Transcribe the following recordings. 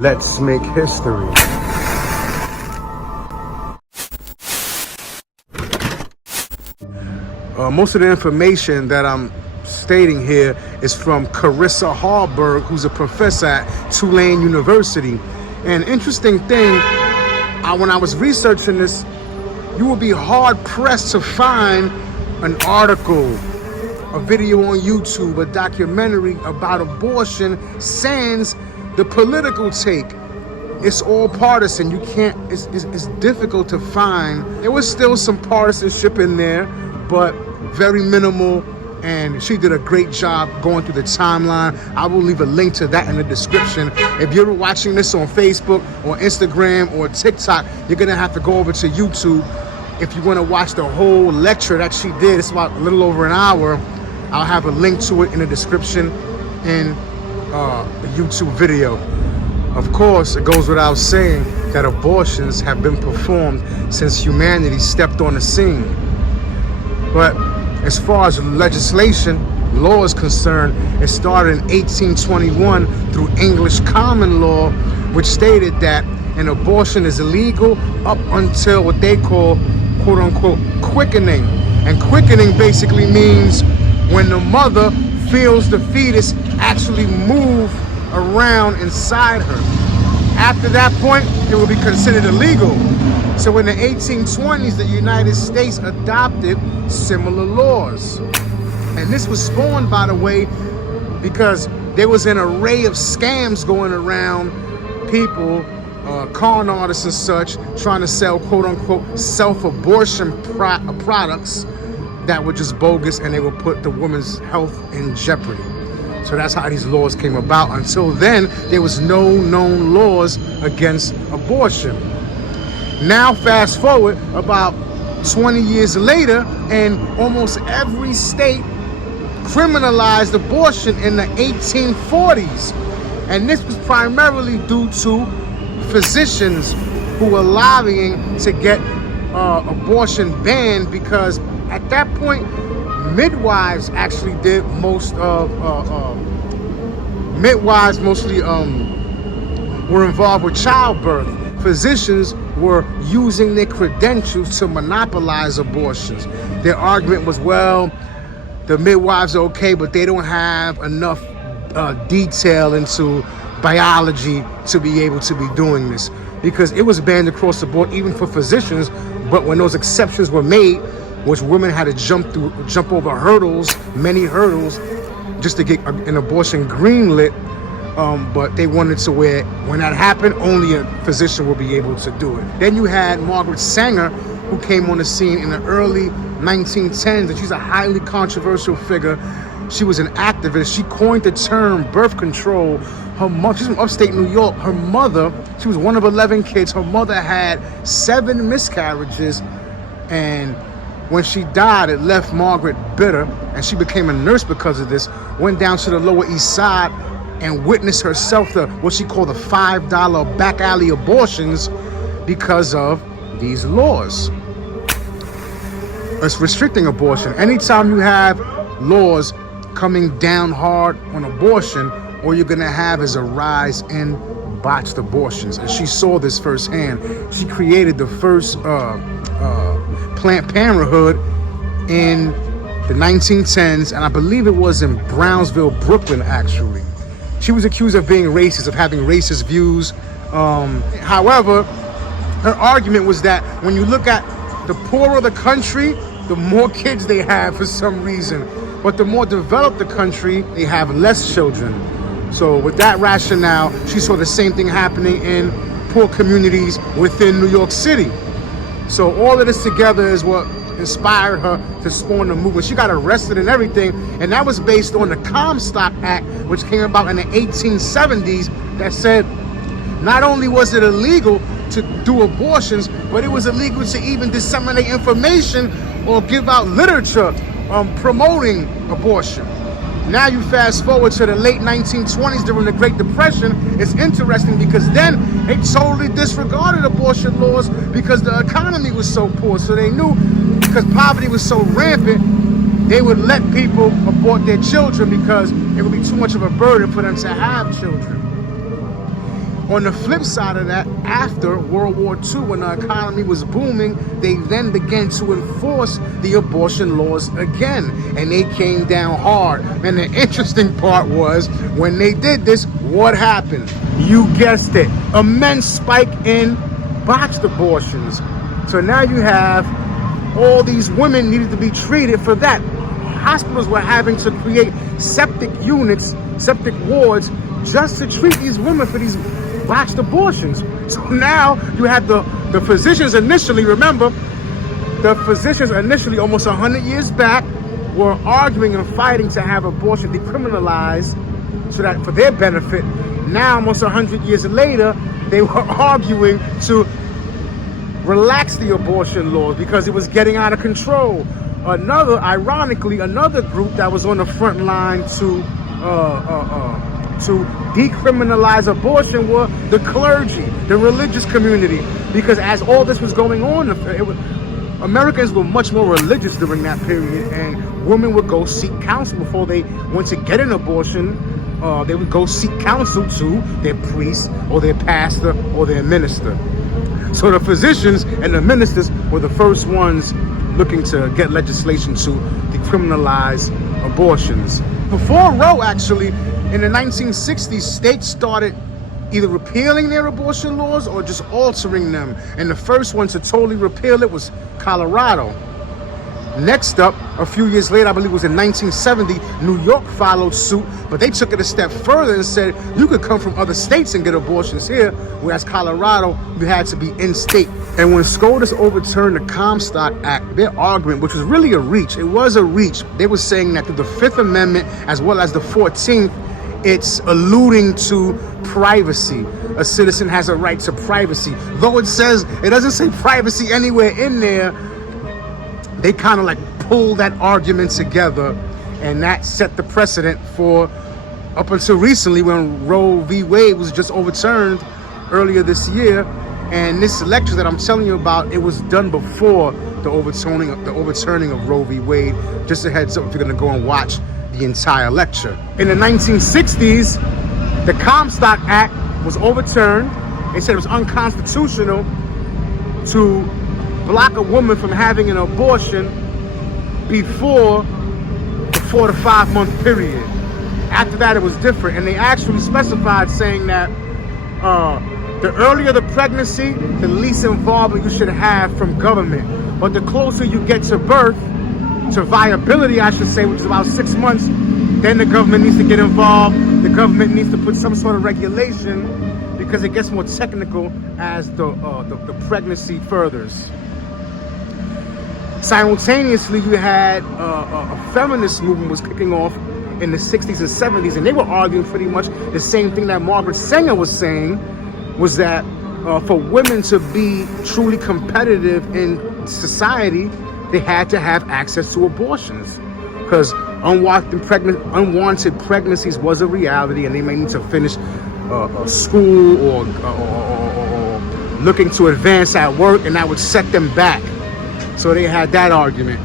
Let's make history. Most of the information that I'm stating here is from Carissa Harburg, who's a professor at Tulane University. And interesting thing, when I was researching this, you will be hard-pressed to find an article, a video on YouTube, a documentary about abortion sans the political take. It's all partisan. You can't, it's difficult to find. There was still some partisanship in there, but very minimal, and she did a great job going through the timeline. I will leave a link to that in the description. If you're watching this on Facebook or Instagram or TikTok, you're gonna have to go over to YouTube. If you wanna watch the whole lecture that she did, it's about a little over an hour. I'll have a link to it in the description in the YouTube video. Of course, it goes without saying that abortions have been performed since humanity stepped on the scene. But as far as legislation, law is concerned, it started in 1821 through English common law, which stated that an abortion is illegal up until what they call, quote unquote, quickening. And quickening basically means when the mother feels the fetus actually move around inside her. After that point, it will be considered illegal. So in the 1820s, the United States adopted similar laws. And this was spawned, by the way, because there was an array of scams going around, people, con artists and such, trying to sell quote unquote self-abortion products that were just bogus, and they would put the woman's health in jeopardy. So that's how these laws came about. Until then, there was no known laws against abortion. Now fast forward about 20 years later, and almost every state criminalized abortion in the 1840s. And this was primarily due to physicians who were lobbying to get abortion banned, because at that point, midwives actually did most of, midwives mostly were involved with childbirth. Physicians were using their credentials to monopolize abortions. Their argument was, well, the midwives are okay, but they don't have enough detail into biology to be able to be doing this, because it was banned across the board, even for physicians. But when those exceptions were made, which women had to jump over hurdles, many hurdles, just to get an abortion greenlit. But they wanted to where, when that happened, only a physician would be able to do it. Then you had Margaret Sanger, who came on the scene in the early 1910s, and she's a highly controversial figure. She was an activist. She coined the term birth control. Her mother, she's from upstate New York. Her mother, she was one of 11 kids. Her mother had 7 miscarriages, and when she died, it left Margaret bitter, and she became a nurse because of this. Went down to the Lower East Side and witnessed herself what she called the $5 back alley abortions because of these laws. It's restricting abortion. Anytime you have laws coming down hard on abortion, all you're gonna have is a rise in botched abortions. And she saw this firsthand. She created the first Planned Parenthood in the 1910s, and I believe it was in Brownsville, Brooklyn, actually. She was accused of being racist, of having racist views. However, her argument was that when you look at the poorer the country, the more kids they have for some reason. But the more developed the country, they have less children. So with that rationale, she saw the same thing happening in poor communities within New York City. So all of this together is what inspired her to spawn the movement. She got arrested and everything, and that was based on the Comstock Act, which came about in the 1870s, that said not only was it illegal to do abortions, but it was illegal to even disseminate information or give out literature promoting abortion. Now you fast forward to the late 1920s during the Great Depression. It's interesting because then they totally disregarded abortion laws because the economy was so poor. So they knew, because poverty was so rampant, they would let people abort their children because it would be too much of a burden for them to have children. On the flip side of that, after World War II, when the economy was booming, they then began to enforce the abortion laws again, and they came down hard. And the interesting part was, when they did this, what happened? You guessed it, immense spike in botched abortions. So now you have all these women needed to be treated for that. Hospitals were having to create septic units, septic wards, just to treat these women for these botched abortions. So now you have the physicians initially, remember, the physicians initially, almost 100 years back, were arguing and fighting to have abortion decriminalized so that for their benefit. Now, almost 100 years later, they were arguing to relax the abortion laws because it was getting out of control. Ironically, another group that was on the front line to decriminalize abortion were the clergy, the religious community, because as all this was going on, Americans were much more religious during that period, and women would go seek counsel before they went to get an abortion. They would go seek counsel to their priest or their pastor or their minister. So the physicians and the ministers were the first ones looking to get legislation to decriminalize abortions. Before Roe, actually, in the 1960s, states started either repealing their abortion laws or just altering them. And the first one to totally repeal it was Colorado. Next up, a few years later, I believe it was in 1970, New York followed suit, but they took it a step further and said you could come from other states and get abortions here, whereas Colorado, you had to be in-state. And when SCOTUS overturned the Comstock Act, their argument, which was really a reach, it was a reach, they were saying that through the Fifth Amendment as well as the 14th, it's alluding to privacy. A citizen has a right to privacy. Though it doesn't say privacy anywhere in there, they kind of like pulled that argument together, and that set the precedent for up until recently when Roe v. Wade was just overturned earlier this year. And this lecture that I'm telling you about, it was done before the overturning of Roe v. Wade. Just a heads up if you're going to go and watch the entire lecture. In the 1960s, the Comstock Act was overturned. They said it was unconstitutional to block a woman from having an abortion before the 4 to 5 month period. After that, it was different, and they actually specified saying that the earlier the pregnancy, the least involvement you should have from government. But the closer you get to birth, to viability, I should say, which is about 6 months, then the government needs to get involved. The government needs to put some sort of regulation because it gets more technical as the pregnancy furthers. Simultaneously, you had a feminist movement was kicking off in the 60s and 70s, and they were arguing pretty much the same thing that Margaret Sanger was saying, was that for women to be truly competitive in society, they had to have access to abortions, because unwanted pregnancies was a reality, and they may need to finish school or looking to advance at work, and that would set them back. So they had that argument.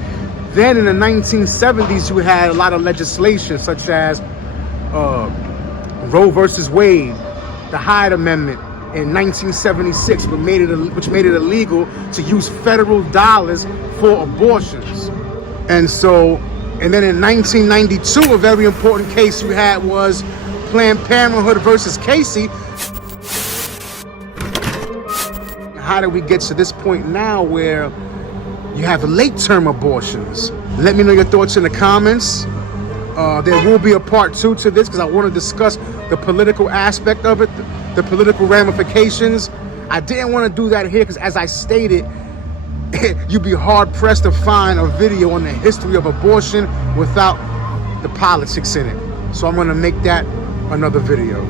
Then in the 1970s, you had a lot of legislation such as Roe versus Wade, the Hyde Amendment in 1976, which made it illegal to use federal dollars for abortions. And then in 1992, a very important case you had was Planned Parenthood versus Casey. How did we get to this point now where you have late-term abortions? Let me know your thoughts in the comments. There will be a part 2 to this because I want to discuss the political aspect of it, the political ramifications. I didn't want to do that here because, as I stated, you'd be hard-pressed to find a video on the history of abortion without the politics in it. So I'm going to make that another video.